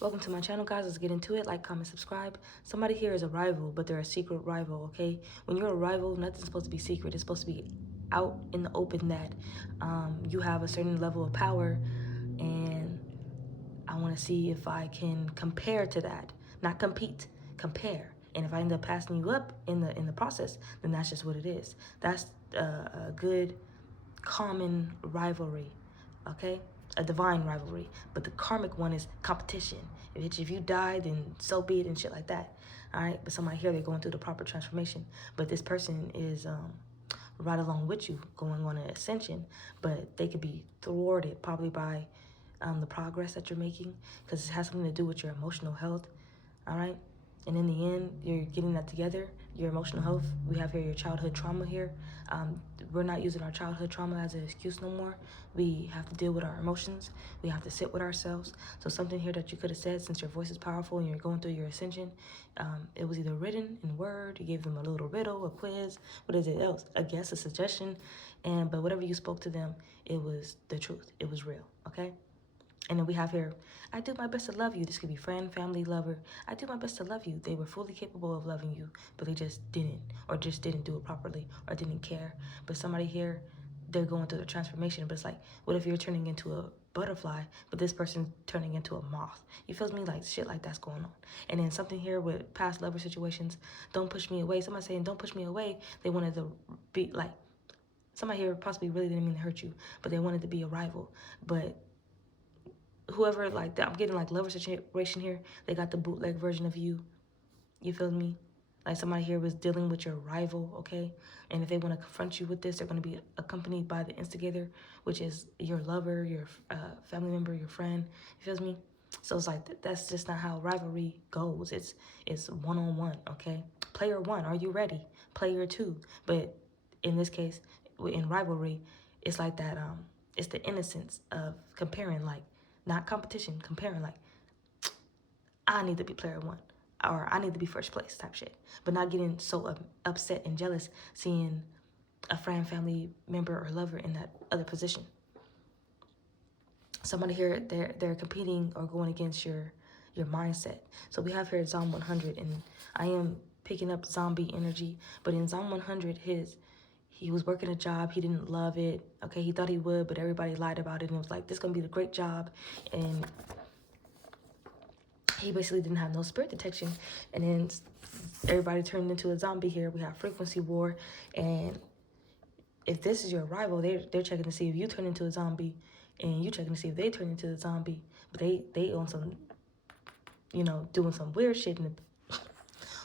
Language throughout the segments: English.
Welcome to my channel, guys. Let's get into it. Like, comment, subscribe. Somebody here is a rival, but they're a secret rival, okay? When you're a rival, nothing's supposed to be secret. It's supposed to be out in the open that you have a certain level of power, and I want to see if I can compare to that. Not compete, compare. And if I end up passing you up in the process, then that's just what it is. That's a good common rivalry, okay? A divine rivalry. But the karmic one is competition. If you die, then so be it and shit like that. All right? But somebody here, they're going through the proper transformation. But this person is right along with you, going on an ascension. But they could be thwarted probably by the progress that you're making, because it has something to do with your emotional health. All right? And in the end, you're getting that together, your emotional health. We have here your childhood trauma here. We're not using our childhood trauma as an excuse no more. We have to deal with our emotions. We have to sit with ourselves. So something here that you could have said, since your voice is powerful and you're going through your ascension, it was either written in word, you gave them a little riddle, a quiz, what is it else? A guess, a suggestion. But whatever you spoke to them, it was the truth. It was real, okay? And then we have here, I do my best to love you. This could be friend, family, lover. I do my best to love you. They were fully capable of loving you, but they just didn't, or just didn't do it properly, or didn't care. But somebody here, they're going through the transformation, but it's like, what if you're turning into a butterfly, but this person's turning into a moth? You feel me? Like, shit like that's going on. And then something here with past lover situations, don't push me away. Somebody saying, don't push me away. They wanted to be like, somebody here possibly really didn't mean to hurt you, but they wanted to be a rival. But whoever, like, I'm getting like lover situation here, they got the bootleg version of you. You feel me? Like somebody here was dealing with your rival, okay? And if they want to confront you with this, they're going to be accompanied by the instigator, which is your lover, your family member, your friend. You feel me? So it's like, that's just not how rivalry goes. It's one-on-one, okay? Player one, are you ready? Player two. But in this case, in rivalry, it's like that, it's the innocence of comparing, like, not competition, comparing, like, I need to be player one, or I need to be first place type shit. But not getting so upset and jealous seeing a friend, family member, or lover in that other position. Somebody here, they're competing or going against your mindset. So we have here Psalm 100, and I am picking up zombie energy. But in Psalm 100, he was working a job, he didn't love it. Okay, he thought he would, but everybody lied about it, and it was like, this is gonna be the great job. And he basically didn't have no spirit detection, and then everybody turned into a zombie. Here we have frequency war, and if this is your rival, they're checking to see if you turn into a zombie, and you checking to see if they turn into a zombie. But they on some, doing some weird shit, and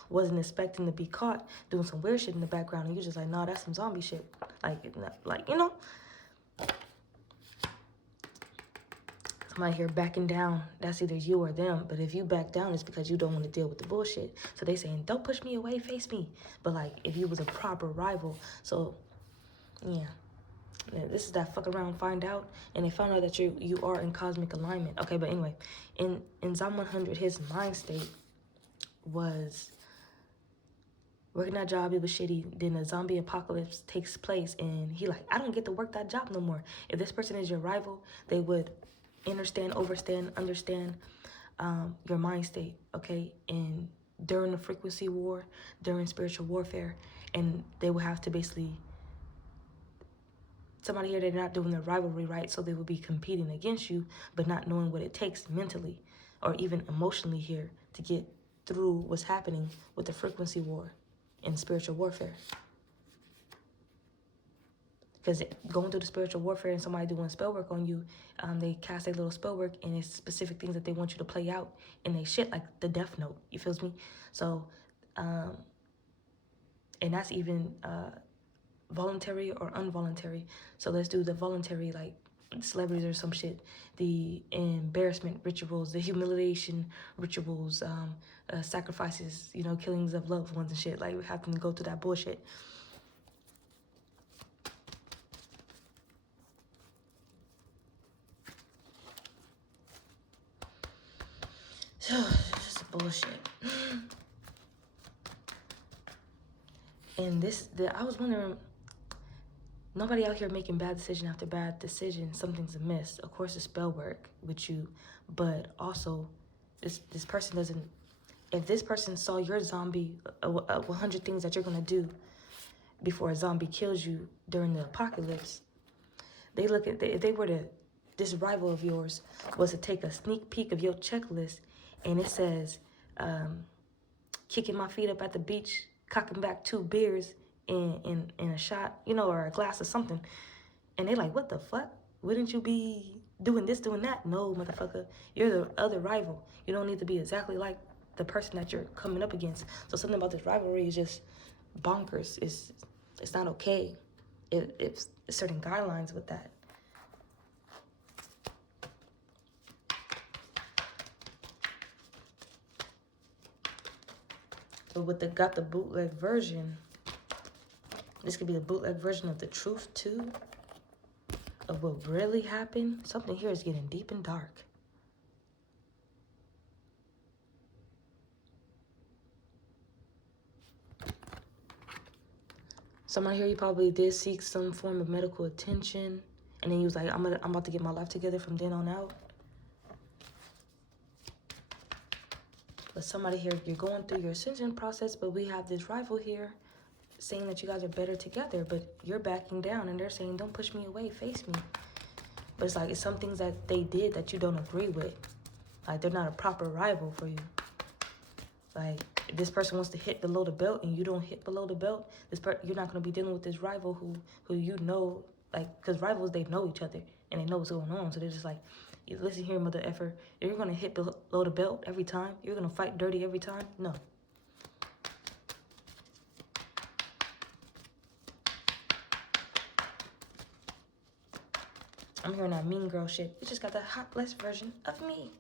wasn't expecting to be caught doing some weird shit in the background, and you just like, nah, that's some zombie shit. Like somebody here backing down, that's either you or them. But if you back down, it's because you don't want to deal with the bullshit. So they saying, don't push me away, face me. But like, if you was a proper rival, so yeah, this is that fuck around, find out. And they found out that you are in cosmic alignment. Okay, but anyway, in Psalm 100, his mind state was working that job, it was shitty. Then a zombie apocalypse takes place, and he like, I don't get to work that job no more. If this person is your rival, they would understand your mind state, okay? And during the frequency war, during spiritual warfare, and they will have to basically, somebody here, they're not doing their rivalry right, so they will be competing against you, but not knowing what it takes mentally or even emotionally here to get through what's happening with the frequency war and spiritual warfare. Because going through the spiritual warfare and somebody doing spell work on you, they cast a little spell work, and it's specific things that they want you to play out, and they shit like the Death Note. You feels me? So, and that's even voluntary or involuntary. So let's do the voluntary, like celebrities or some shit. The embarrassment rituals, the humiliation rituals, sacrifices, killings of loved ones and shit. Like, we have to go through that bullshit. So it's just bullshit. And I was wondering, nobody out here making bad decision after bad decision. Something's amiss. Of course, the spell work with you, but also this person doesn't. If this person saw your zombie, 100 things that you're gonna do before a zombie kills you during the apocalypse, they look at if they were to, this rival of yours was to take a sneak peek of your checklist, and it says, kicking my feet up at the beach, cocking back 2 beers in a shot, you know, or a glass of something, and they like, what the fuck? Wouldn't you be doing this, doing that? No, motherfucker, you're the other rival. You don't need to be exactly like the person that you're coming up against. So something about this rivalry is just bonkers. It's not okay. It's certain guidelines with that. But with got the bootleg version, this could be the bootleg version of the truth too, of what really happened. Something here is getting deep and dark. Someone here, you probably did seek some form of medical attention, and then you was like, I'm about to get my life together from then on out. But somebody here, you're going through your ascension process, but we have this rival here saying that you guys are better together, but you're backing down, and they're saying, don't push me away, face me. But it's like, it's some things that they did that you don't agree with. Like, they're not a proper rival for you. Like, if this person wants to hit below the belt and you don't hit below the belt, you're not going to be dealing with this rival who you know, like, because rivals, they know each other and they know what's going on. So they're just like, listen here, mother effer, you're going to hit below the belt every time? You're going to fight dirty every time? No. I'm hearing that mean girl shit. You just got the hot blessed version of me.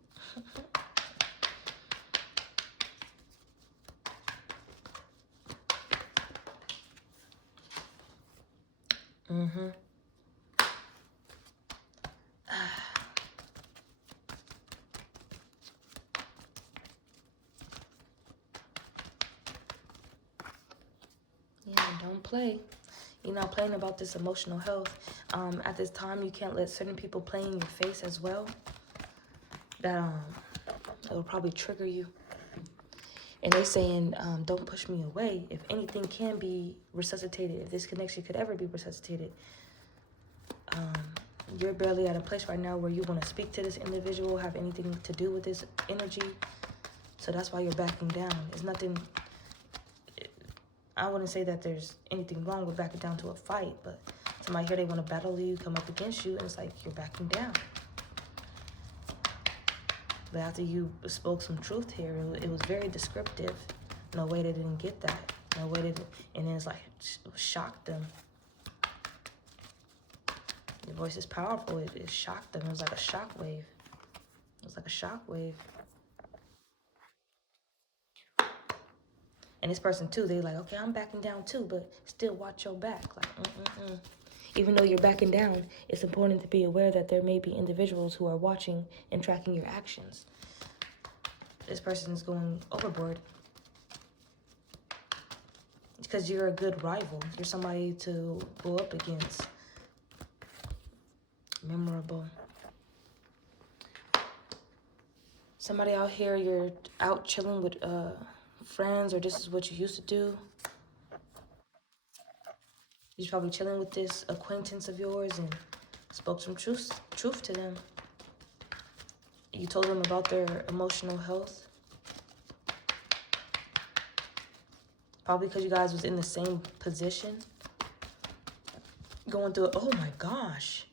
Mm-hmm. Yeah, don't play. You're not playing about this emotional health. At this time, you can't let certain people play in your face as well. That it will probably trigger you. And they're saying, don't push me away. If anything can be resuscitated, if this connection could ever be resuscitated, you're barely at a place right now where you want to speak to this individual, have anything to do with this energy. So that's why you're backing down. It's nothing, I wouldn't say that there's anything wrong with backing down to a fight, but somebody here, they want to battle you, come up against you, and it's like you're backing down. But after you spoke some truth here, it was very descriptive. No way they didn't get that. No way they didn't, and then it's like, it shocked them. Your voice is powerful. It shocked them. It was like a shock wave. It was like a shock wave. And this person too, they like, okay, I'm backing down too, but still watch your back. Like, Even though you're backing down, it's important to be aware that there may be individuals who are watching and tracking your actions. This person is going overboard. Because you're a good rival. You're somebody to go up against. Memorable. Somebody out here, you're out chilling with friends, or this is what you used to do. You're probably chilling with this acquaintance of yours and spoke some truth to them. You told them about their emotional health. Probably because you guys was in the same position. Going through it. Oh my gosh.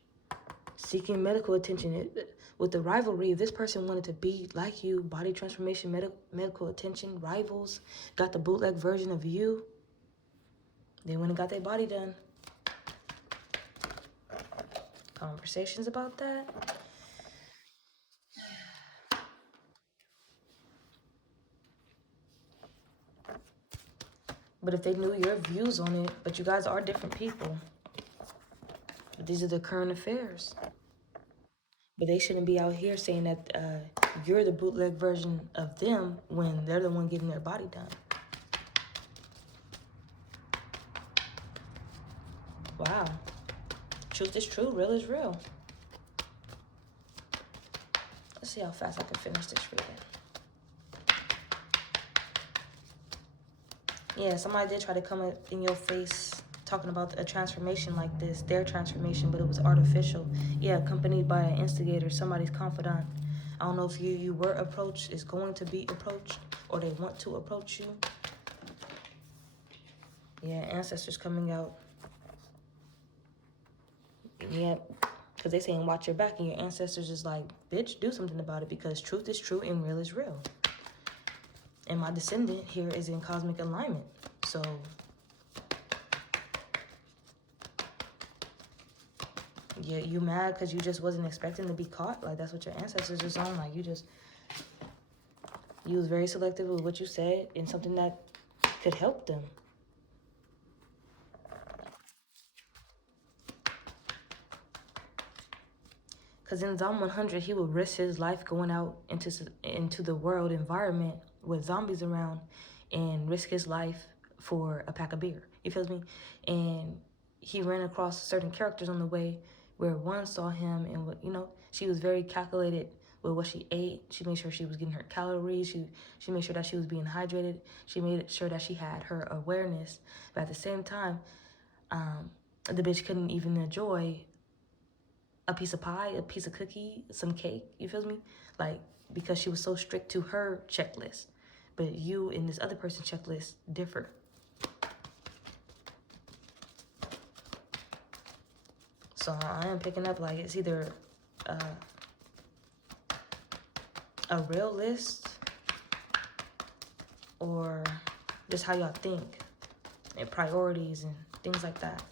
Seeking medical attention. With the rivalry, if this person wanted to be like you, body transformation, medical attention, rivals, got the bootleg version of you, they went and got their body done. Conversations about that. But if they knew your views on it, but you guys are different people. But these are the current affairs. But they shouldn't be out here saying that you're the bootleg version of them when they're the one getting their body done. Wow. Truth is true, real is real. Let's see how fast I can finish this reading. Yeah, somebody did try to come in your face talking about a transformation like this, their transformation, but it was artificial. Yeah, accompanied by an instigator, somebody's confidant. I don't know if you were approached, is going to be approached, or they want to approach you. Yeah, ancestors coming out. Yeah, because they saying watch your back, and your ancestors is like, bitch, do something about it, because truth is true and real is real. And my descendant here is in cosmic alignment. So yeah, you mad because you just wasn't expecting to be caught? Like, that's what your ancestors is on. Like, you was very selective with what you said and something that could help them. Because in Zom 100, he would risk his life going out into the world environment with zombies around and risk his life for a pack of beer. You feel me? And he ran across certain characters on the way where one saw him and, what, you know, she was very calculated with what she ate. She made sure she was getting her calories. She made sure that she was being hydrated. She made sure that she had her awareness. But at the same time, the bitch couldn't even enjoy a piece of pie, a piece of cookie, some cake, you feel me? Like, because she was so strict to her checklist. But you and this other person's checklist differ. So I am picking up like it's either a real list or just how y'all think and priorities and things like that.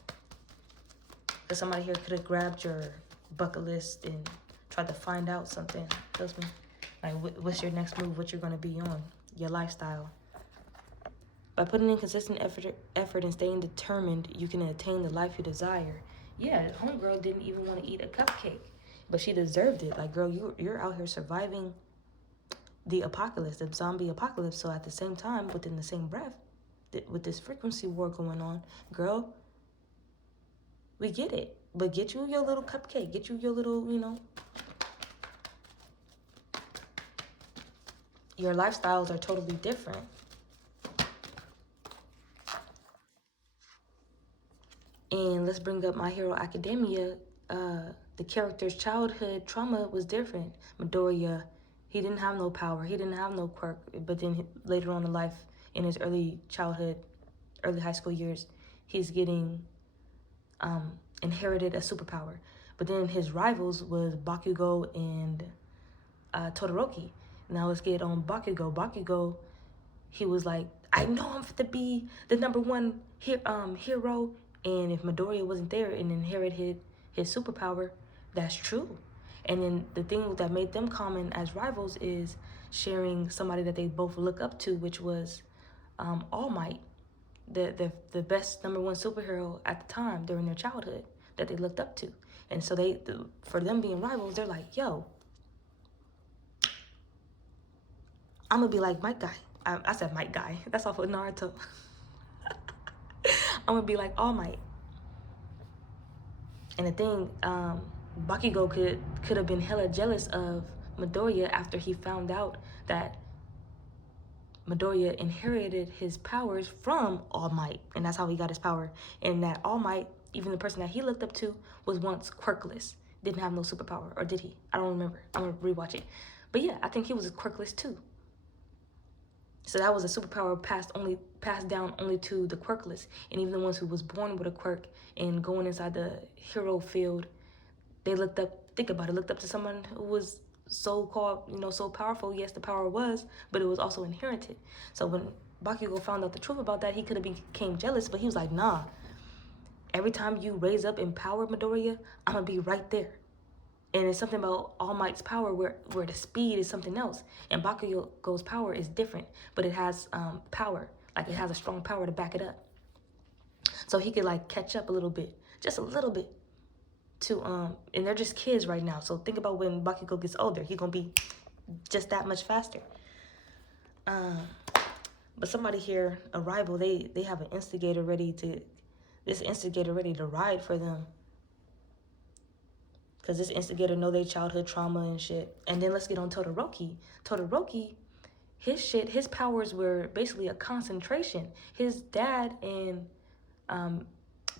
Because somebody here could have grabbed your bucket list and tried to find out something. Feels me? Like, what's your next move? What you're going to be on? Your lifestyle. By putting in consistent effort and staying determined, you can attain the life you desire. Yeah, homegirl didn't even want to eat a cupcake, but she deserved it. Like, girl, you're out here surviving the apocalypse, the zombie apocalypse. So at the same time, within the same breath, with this frequency war going on, girl, we get it. But get you your little cupcake. Get you your little, you know. Your lifestyles are totally different. And let's bring up My Hero Academia. The character's childhood trauma was different. Midoriya, he didn't have no power. He didn't have no quirk. But then later on in life, in his early childhood, early high school years, he's getting inherited a superpower. But then his rivals was Bakugo and Todoroki. Now let's get on Bakugo. Bakugo, he was like, I know I'm to be the #1 hero. And if Midoriya wasn't there and inherited his superpower, that's true. And then the thing that made them common as rivals is sharing somebody that they both look up to, which was All Might, the best #1 superhero at the time during their childhood that they looked up to. And so for them being rivals, they're like, yo, I'm gonna be like Might Guy. I said Might Guy. That's off of Naruto. I'm gonna be like All Might. And the thing, Bakugo could have been hella jealous of Midoriya after he found out that Midoriya inherited his powers from All Might, and that's how he got his power. And that All Might, even the person that he looked up to, was once quirkless, didn't have no superpower, or did he? I don't remember. I'm gonna rewatch it. But yeah, I think he was quirkless too. So that was a superpower passed down only to the quirkless. And even the ones who was born with a quirk and going inside the hero field, they looked up, think about it, looked up to someone who was so-called, you know, so powerful. Yes, the power was, but it was also inherited. So when Bakugo found out the truth about that, he could have became jealous, but he was like, nah, every time you raise up and power Midoriya, I'm gonna be right there. And it's something about All Might's power where the speed is something else. And Bakugo's power is different, but it has power. Like, it has a strong power to back it up. So he could, like, catch up a little bit, just a little bit, to, and they're just kids right now. So think about when Bakugo gets older. He's going to be just that much faster. But somebody here, a rival, they have an instigator ready to ride for them. Because this instigator know their childhood trauma and shit. And then let's get on Todoroki. Todoroki, his powers were basically a concentration. His dad and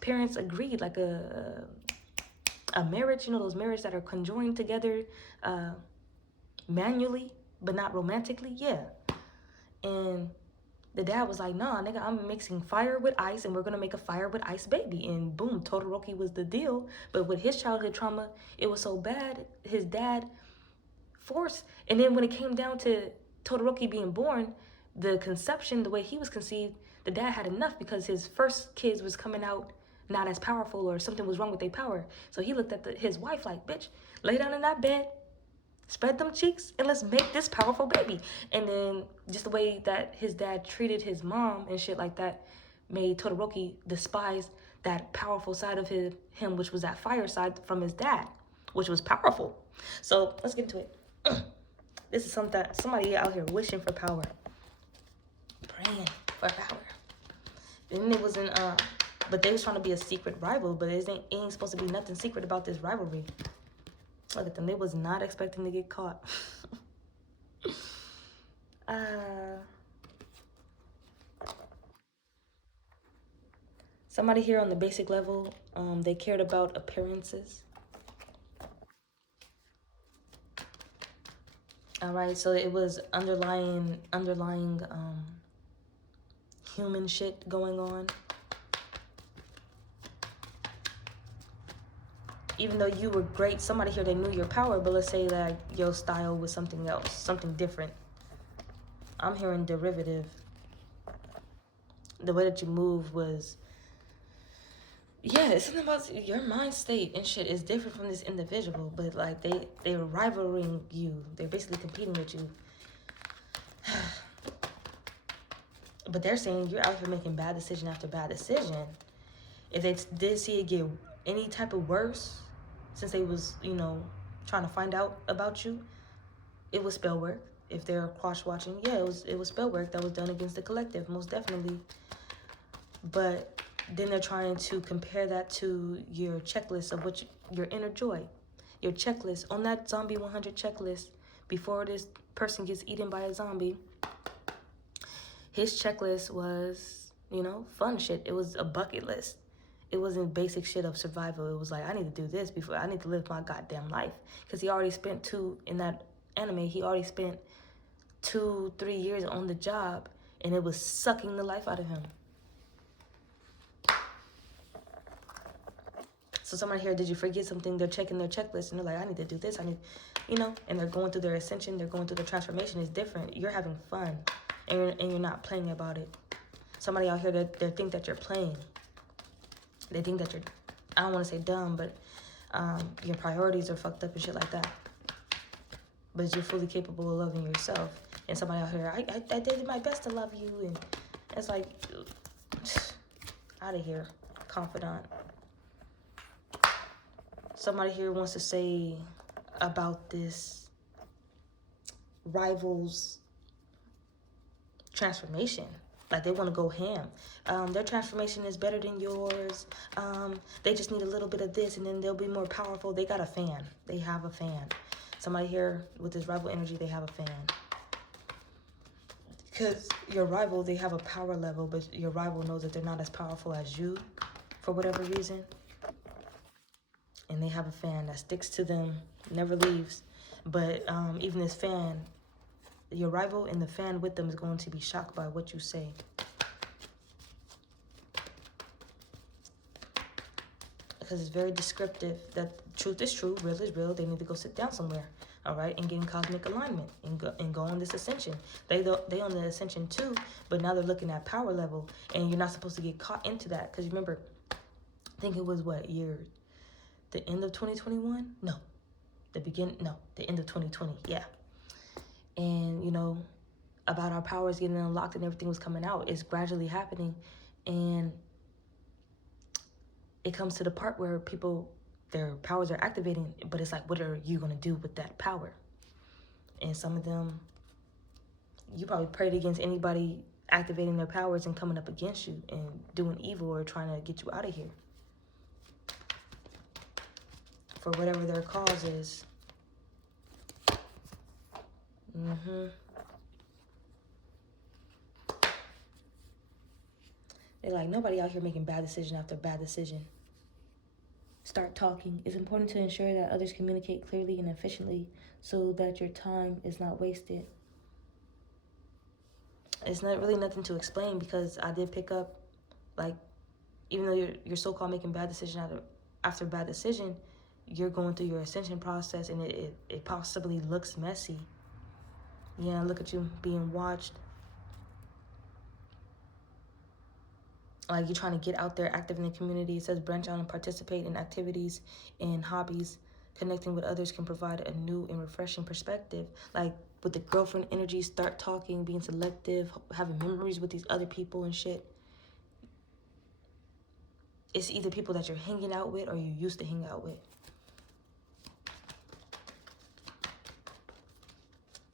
parents agreed, like a marriage, you know, those marriages that are conjoined together manually, but not romantically. Yeah. And the dad was like, nah, nigga, I'm mixing fire with ice and we're gonna make a fire with ice baby. And boom, Todoroki was the deal. But with his childhood trauma, it was so bad, his dad forced. And then when it came down to Todoroki being born, the conception, the way he was conceived, the dad had enough because his first kids was coming out not as powerful, or something was wrong with their power. So he looked at his wife like, bitch, lay down in that bed, spread them cheeks, and let's make this powerful baby. And then just the way that his dad treated his mom and shit like that made Todoroki despise that powerful side of him, which was that fire side from his dad, which was powerful. So let's get into it. This is somebody out here wishing for power, praying for power. And it wasn't, but they was trying to be a secret rival, but it ain't supposed to be nothing secret about this rivalry. Look at them. They was not expecting to get caught. Somebody here on the basic level, they cared about appearances. All right, so it was underlying human shit going on. Even though you were great, somebody here, they knew your power, but let's say that your style was something else, something different. I'm hearing derivative. The way that you move was, yeah, it's something about your mind state and shit is different from this individual, but like they were rivaling you. They're basically competing with you. But they're saying you're out here making bad decision after bad decision. If they did see it get any type of worse, since they was, you know, trying to find out about you, it was spell work. If they're cross watching, yeah, it was spell work that was done against the collective, most definitely. But then they're trying to compare that to your checklist of what your inner joy, your checklist on that zombie 100 checklist. Before this person gets eaten by a zombie, his checklist was, you know, fun shit. It was a bucket list. It wasn't basic shit of survival. It was like, I need to do this before I need to live my goddamn life. Because he already spent in that anime, he already spent 2-3 years on the job, and it was sucking the life out of him. So somebody here, did you forget something? They're checking their checklist, and they're like, I need to do this. I need, you know, and they're going through their ascension. They're going through their transformation. It's different. You're having fun, and you're not playing about it. Somebody out here, they think that you're playing. They think that you're, I don't want to say dumb, but your priorities are fucked up and shit like that. But you're fully capable of loving yourself. And somebody out here, I did my best to love you. And it's like, out of here, confidant. Somebody here wants to say about this rival's transformation. Like, they want to go ham. Their transformation is better than yours. They just need a little bit of this, and then they'll be more powerful. They got a fan. They have a fan. Somebody here with this rival energy, they have a fan. Because your rival, they have a power level, but your rival knows that they're not as powerful as you for whatever reason. And they have a fan that sticks to them, never leaves. But even this fan, your rival and the fan with them is going to be shocked by what you say. Because it's very descriptive that truth is true, real is real. They need to go sit down somewhere, all right, and get in cosmic alignment and go on this ascension. They on the ascension too, but now they're looking at power level, and you're not supposed to get caught into that. Because remember, I think it was what year? The end of 2021? No, the end of 2020. Yeah. And, you know, about our powers getting unlocked and everything was coming out. It's gradually happening. And it comes to the part where people, their powers are activating, but it's like, what are you going to do with that power? And some of them, you probably prayed against anybody activating their powers and coming up against you and doing evil or trying to get you out of here. for whatever their cause is. They're like, nobody out here making bad decision after bad decision. Start talking. It's important to ensure that others communicate clearly and efficiently so that your time is not wasted. It's not really nothing to explain, because I did pick up, like, even though you're so-called making bad decision after bad decision, you're going through your ascension process, and it possibly looks messy. Yeah, look at you being watched. Like, you're trying to get out there, active in the community. It says branch out and participate in activities and hobbies. Connecting with others can provide a new and refreshing perspective. Like, with the girlfriend energy, start talking, being selective, having memories with these other people and shit. It's either people that you're hanging out with or you used to hang out with.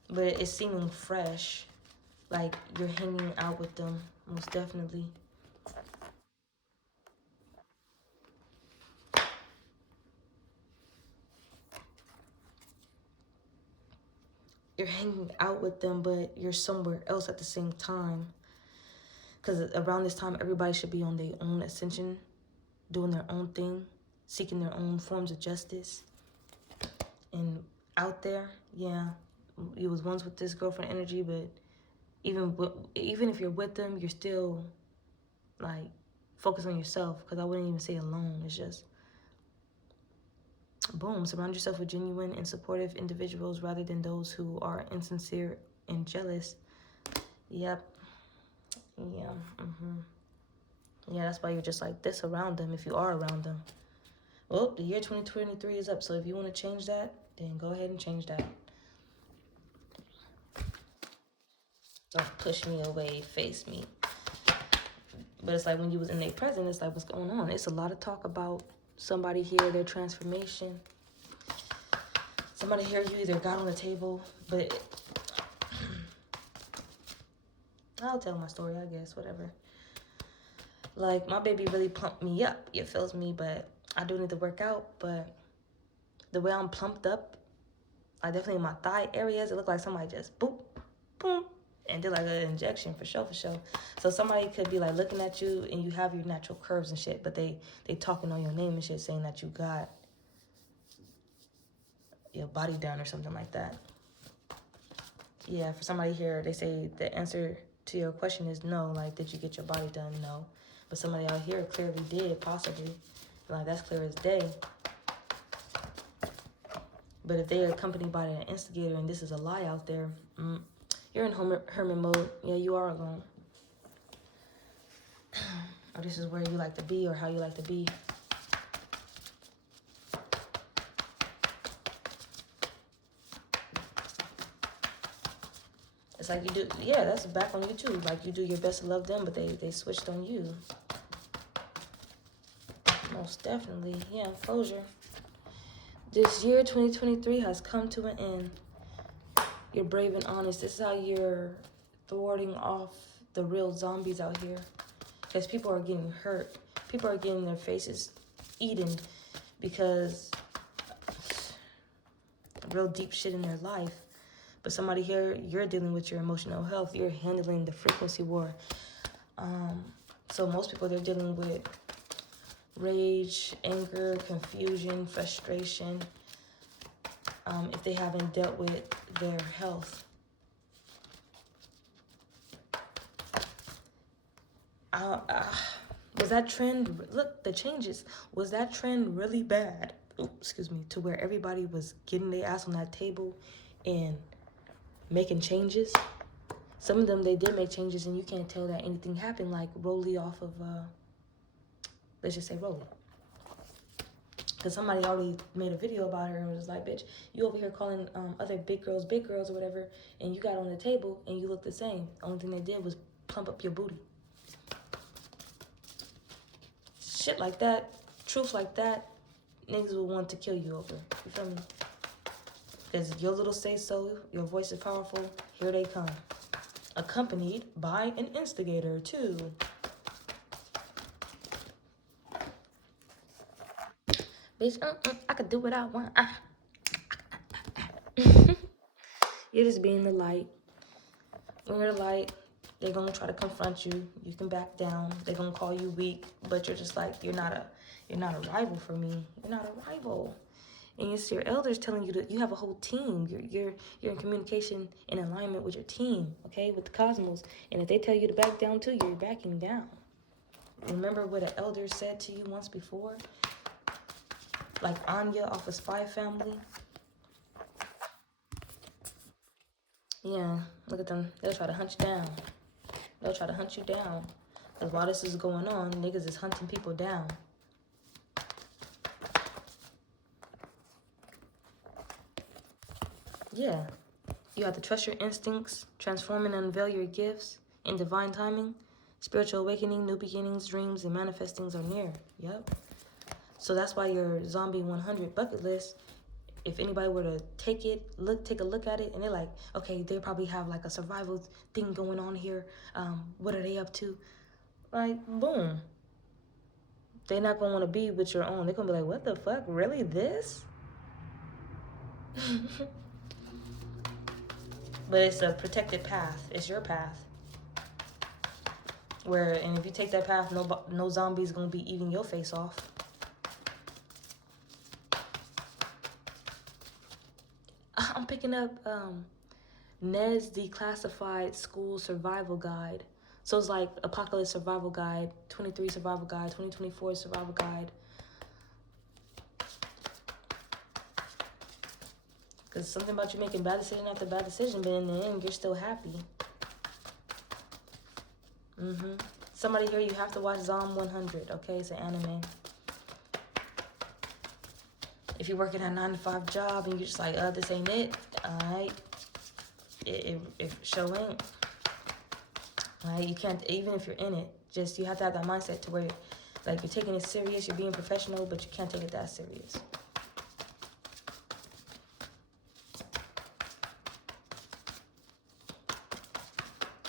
But it's seeming fresh. Like, you're hanging out with them, most definitely. You're hanging out with them, but you're somewhere else at the same time. Because around this time, everybody should be on their own ascension, doing their own thing, seeking their own forms of justice. And out there, yeah, you was once with this girlfriend energy, but even if you're with them, you're still, like, focus on yourself. Because I wouldn't even say alone. It's just, boom, surround yourself with genuine and supportive individuals rather than those who are insincere and jealous. Yep. Yeah. Yeah, that's why you're just like this around them, if you are around them. Well, the year 2023 is up, so if you want to change that, then go ahead and change that. Don't push me away, face me. But it's like when you was in their present, it's like, what's going on? It's a lot of talk about somebody here, their transformation. Somebody here, you either got on the table, but I'll tell my story, I guess, whatever. Like, my baby really plumped me up, you feels me, but I do need to work out. But the way I'm plumped up, like, definitely in my thigh areas, it looked like somebody just boop, boom, and did like an injection for sure. So somebody could be like looking at you and you have your natural curves and shit, but they talking on your name and shit, saying that you got your body done or something like that. Yeah, for somebody here, they say the answer to your question is no. Like, did you get your body done? No. But somebody out here clearly did, possibly. Like, that's clear as day. But if they're accompanied by an instigator and this is a lie out there, you're in hermit mode. Yeah, you are alone. Or this is where you like to be, or how you like to be. It's like you do, yeah, that's back on you too. Like, you do your best to love them, but they switched on you. Most definitely, yeah, closure. This year, 2023, has come to an end. You're brave and honest. This is how you're thwarting off the real zombies out here. Because people are getting hurt. People are getting their faces eaten because real deep shit in their life. But somebody here, you're dealing with your emotional health. You're handling the frequency war. So most people, they're dealing with rage, anger, confusion, frustration, if they haven't dealt with their health. Was that trend, look, the changes, was that trend really bad? Ooh, excuse me, to where everybody was getting their ass on that table and making changes? Some of them, they did make changes and you can't tell that anything happened, like Rolly off of, let's just say Rolly. Because somebody already made a video about her and was like, bitch, you over here calling other big girls or whatever, and you got on the table and you look the same. The only thing they did was plump up your booty. Shit like that, truth like that, niggas will want to kill you over. You feel me? Because your little say-so, your voice is powerful, here they come. Accompanied by an instigator, too. Bitch, I could do what I want. You're just being the light. When you're the light, they're gonna try to confront you. You can back down. They're gonna call you weak, but you're just like, you're not a rival for me. You're not a rival. And it's your elders telling you that you have a whole team. You're in communication in alignment with your team, okay, with the cosmos. And if they tell you to back down too, you're backing down. Remember what an elder said to you once before? Like Anya off of Spy Family. Yeah, look at them. They'll try to hunt you down. They'll try to hunt you down. Because while this is going on, niggas is hunting people down. Yeah. You have to trust your instincts, transform and unveil your gifts in divine timing. Spiritual awakening, new beginnings, dreams, and manifestings are near. Yep. So that's why your Zombie 100 bucket list, if anybody were to take a look at it, and they're like, okay, they probably have like a survival thing going on here. What are they up to? Like, boom. They're not gonna want to be with your own. They're gonna be like, what the fuck? Really, this? But it's a protected path. It's your path. And if you take that path, no zombie's gonna be eating your face off. I'm picking up Ned's Declassified School Survival Guide. So it's like Apocalypse Survival Guide, 23 Survival Guide, 2024 Survival Guide. Because something about you making bad decision after bad decision, but in the end, you're still happy. Somebody here, you have to watch Zom 100, okay? It's an anime. If you're working a 9-to-5 job and you're just like, this ain't it, alright? It show ain't. Alright, you can't, even if you're in it, you have to have that mindset to where, like, you're taking it serious, you're being professional, but you can't take it that serious.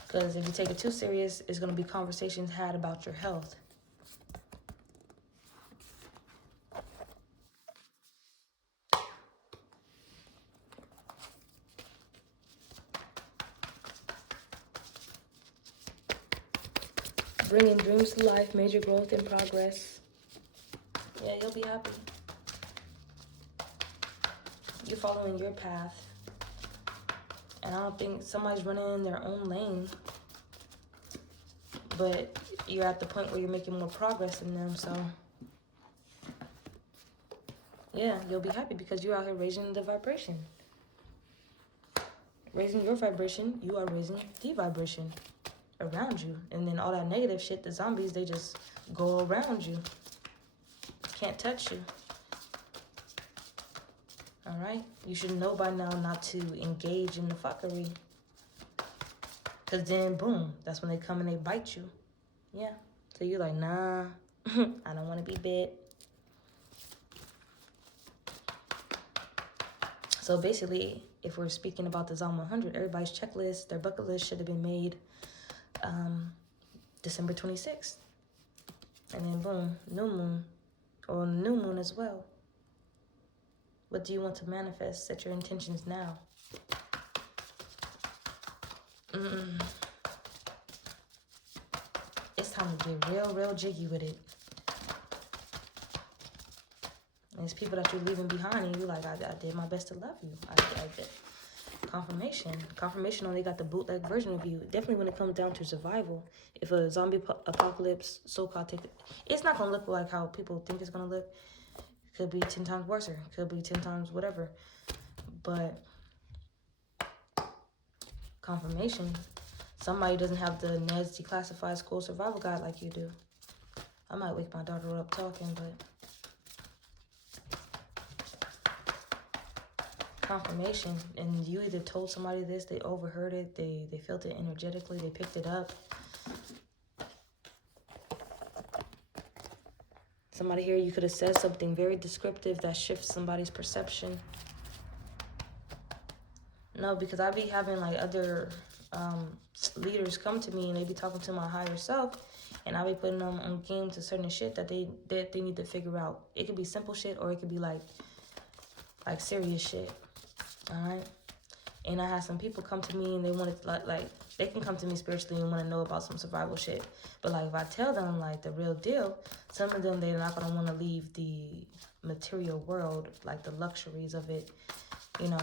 Because if you take it too serious, it's going to be conversations had about your health. Bringing dreams to life, major growth and progress. Yeah, you'll be happy. You're following your path. And I don't think somebody's running in their own lane. But you're at the point where you're making more progress than them, so yeah, you'll be happy because you're out here raising the vibration. Raising your vibration, you are raising the vibration around you. And then all that negative shit, the zombies, they just go around you. Can't touch you. Alright? You should know by now not to engage in the fuckery. Because then, boom, that's when they come and they bite you. Yeah. So you're like, nah, I don't want to be bit. So basically, if we're speaking about the Zom 100, everybody's checklist, their bucket list should have been made December 26th. And then, boom, new moon. Or new moon as well. What do you want to manifest? Set your intentions now. It's time to get real jiggy with it. And it's people that you're leaving behind, and you're like, I did my best to love you. I did. Confirmation only got the bootleg version of you. Definitely when it comes down to survival. If a zombie apocalypse so-called it's not going to look like how people think it's going to look. It could be 10 times worse. It could be 10 times whatever. But confirmation, somebody doesn't have the Ned's Declassified School Survival Guide like you do. I might wake my daughter up talking, but confirmation. And you either told somebody this, they overheard it, they felt it energetically, they picked it up. Somebody here, you could have said something very descriptive that shifts somebody's perception. No, because I be having like other leaders come to me and they be talking to my higher self, and I be putting them on game to certain shit that they need to figure out. It could be simple shit or it could be like serious shit. All right. And I had some people come to me and they wanted to, like they can come to me spiritually and want to know about some survival shit. But like if I tell them like the real deal, some of them they're not gonna want to leave the material world, like the luxuries of it, you know.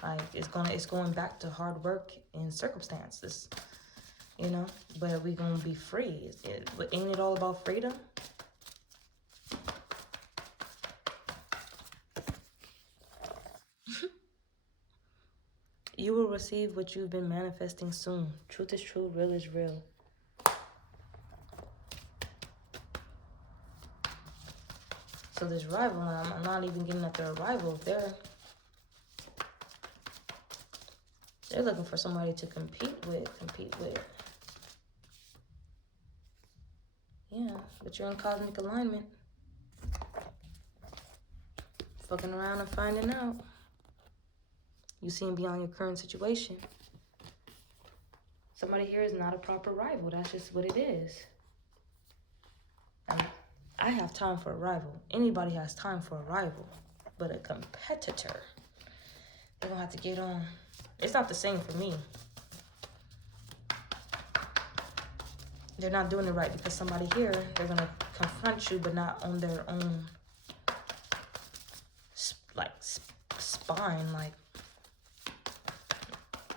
Like it's going back to hard work and circumstances, you know. But we gonna be free. Ain't it all about freedom? You will receive what you've been manifesting soon. Truth is true, real is real. So this rival, I'm not even getting at their rival. They're looking for somebody to compete with. Yeah, but you're in cosmic alignment. Fucking around and finding out. You seem beyond your current situation. Somebody here is not a proper rival. That's just what it is. I have time for a rival. Anybody has time for a rival. But a competitor, they're gonna have to get on. It's not the same for me. They're not doing it right because somebody here, they're gonna confront you, but not on their own, like, spine. Like,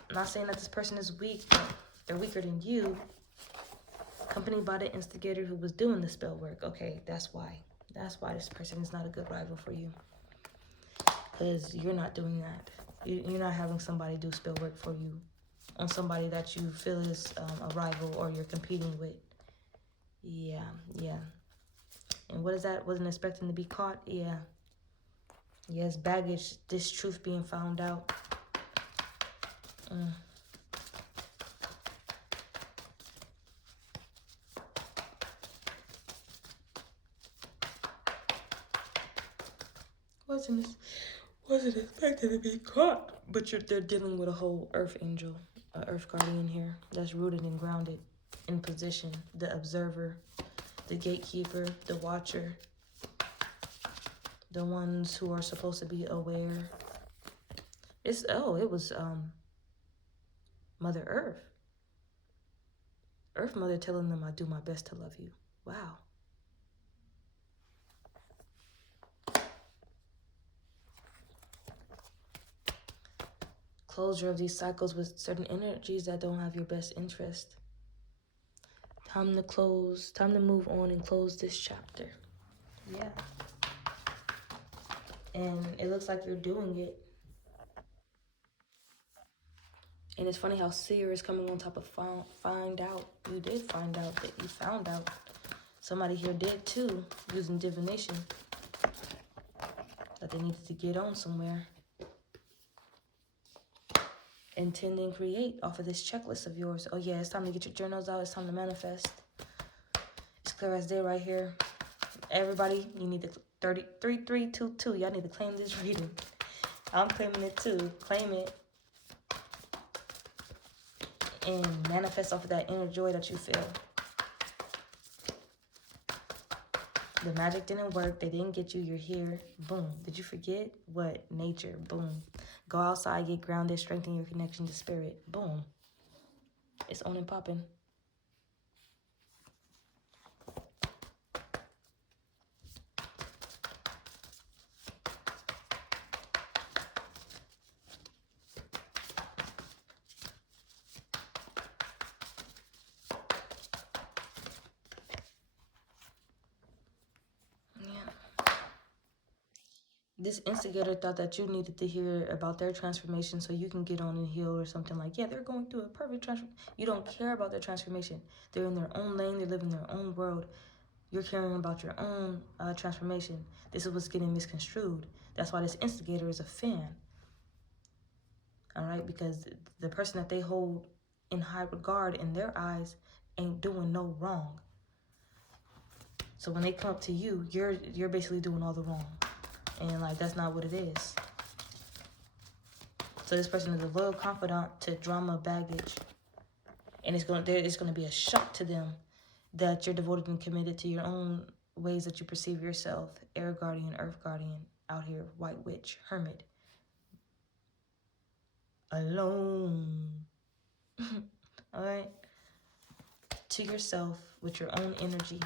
I'm not saying that this person is weak, but they're weaker than you. Accompanied by the instigator who was doing the spell work. Okay, that's why. That's why this person is not a good rival for you. Because you're not doing that. You're not having somebody do spell work for you on somebody that you feel is a rival or you're competing with. Yeah. And what is that? Wasn't expecting to be caught? Yeah. Yes, baggage, this truth being found out. Wasn't expected to be caught. But they're dealing with a whole earth angel, an earth guardian here that's rooted and grounded in position. The observer, the gatekeeper, the watcher, the ones who are supposed to be aware. It was Mother Earth. Earth Mother telling them I do my best to love you. Wow. Closure of these cycles with certain energies that don't have your best interest. Time to close, time to move on and close this chapter. Yeah. And it looks like you're doing it. And it's funny how Seer is coming on top of find out. You did find out that you found out. Somebody here did too, using divination. That they needed to get on somewhere. Intend and create off of this checklist of yours. Oh yeah, it's time to get your journals out. It's time to manifest. It's clear as day right here. Everybody, you need to 3322. Y'all need to claim this reading. I'm claiming it too. Claim it. And manifest off of that inner joy that you feel. The magic didn't work. They didn't get you. You're here. Boom. Did you forget? What? Nature. Boom. Go outside, get grounded, strengthen your connection to spirit. Boom. It's on and popping. This instigator thought that you needed to hear about their transformation so you can get on and heal or something like, yeah, they're going through a perfect transformation. You don't care about their transformation. They're in their own lane. They live in their own world. You're caring about your own transformation. This is what's getting misconstrued. That's why this instigator is a fan. All right? Because the person that they hold in high regard in their eyes ain't doing no wrong. So when they come up to you, you're basically doing all the wrong. And like, that's not what it is. So this person is a loyal confidant to drama baggage. And it's gonna be a shock to them that you're devoted and committed to your own ways that you perceive yourself. Air guardian, earth guardian, out here, white witch, hermit. Alone. All right? To yourself with your own energy.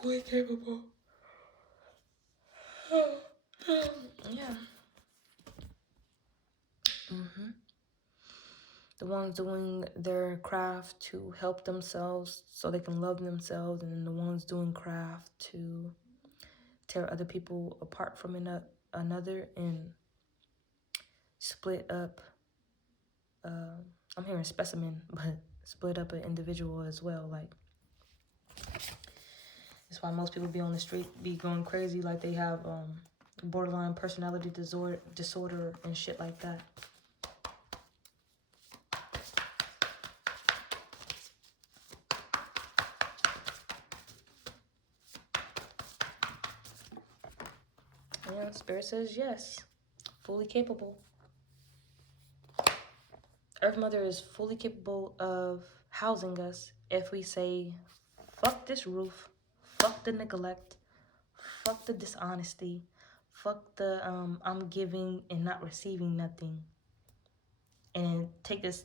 Fully capable. Yeah. The ones doing their craft to help themselves so they can love themselves, and then the ones doing craft to tear other people apart from another and split up. I'm hearing specimen, but split up an individual as well. Like, that's why most people be on the street, be going crazy, like they have borderline personality disorder and shit like that. Yeah, Spirit says yes, fully capable. Earth Mother is fully capable of housing us if we say, fuck this roof, fuck the neglect, fuck the dishonesty, fuck the I'm giving and not receiving nothing. And take this,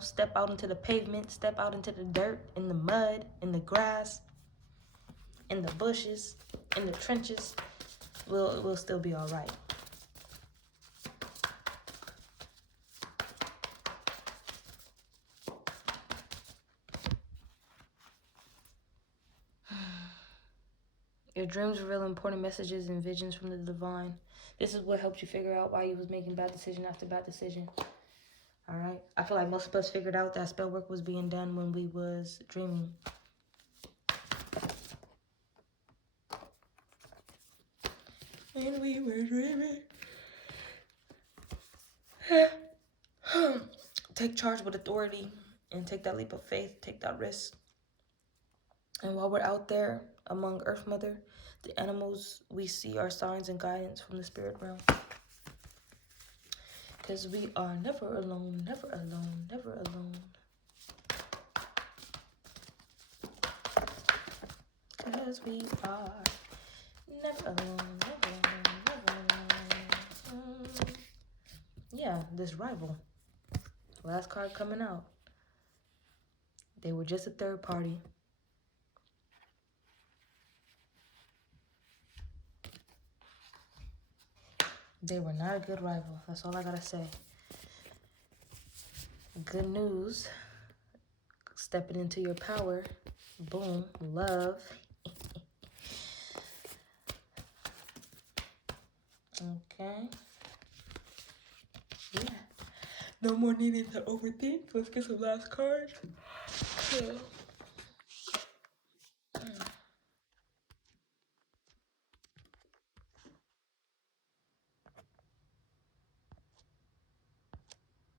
step out into the pavement, step out into the dirt, in the mud, in the grass, in the bushes, in the trenches. We'll still be all right. Your dreams reveal important messages and visions from the divine. This is what helps you figure out why you was making bad decision after bad decision. All right? I feel like most of us figured out that spell work was being done when we was dreaming. And we were dreaming. Take charge with authority and take that leap of faith. Take that risk. And while we're out there among Earth Mother, the animals we see are signs and guidance from the spirit realm. Because we are never alone, never alone, never alone. Because we are never alone, never alone, never alone. Yeah, this rival. Last card coming out. They were just a third party. They were not a good rival. That's all I gotta say. Good news. Stepping into your power. Boom. Love. Okay. Yeah. No more needing to overthink. Let's get some last cards.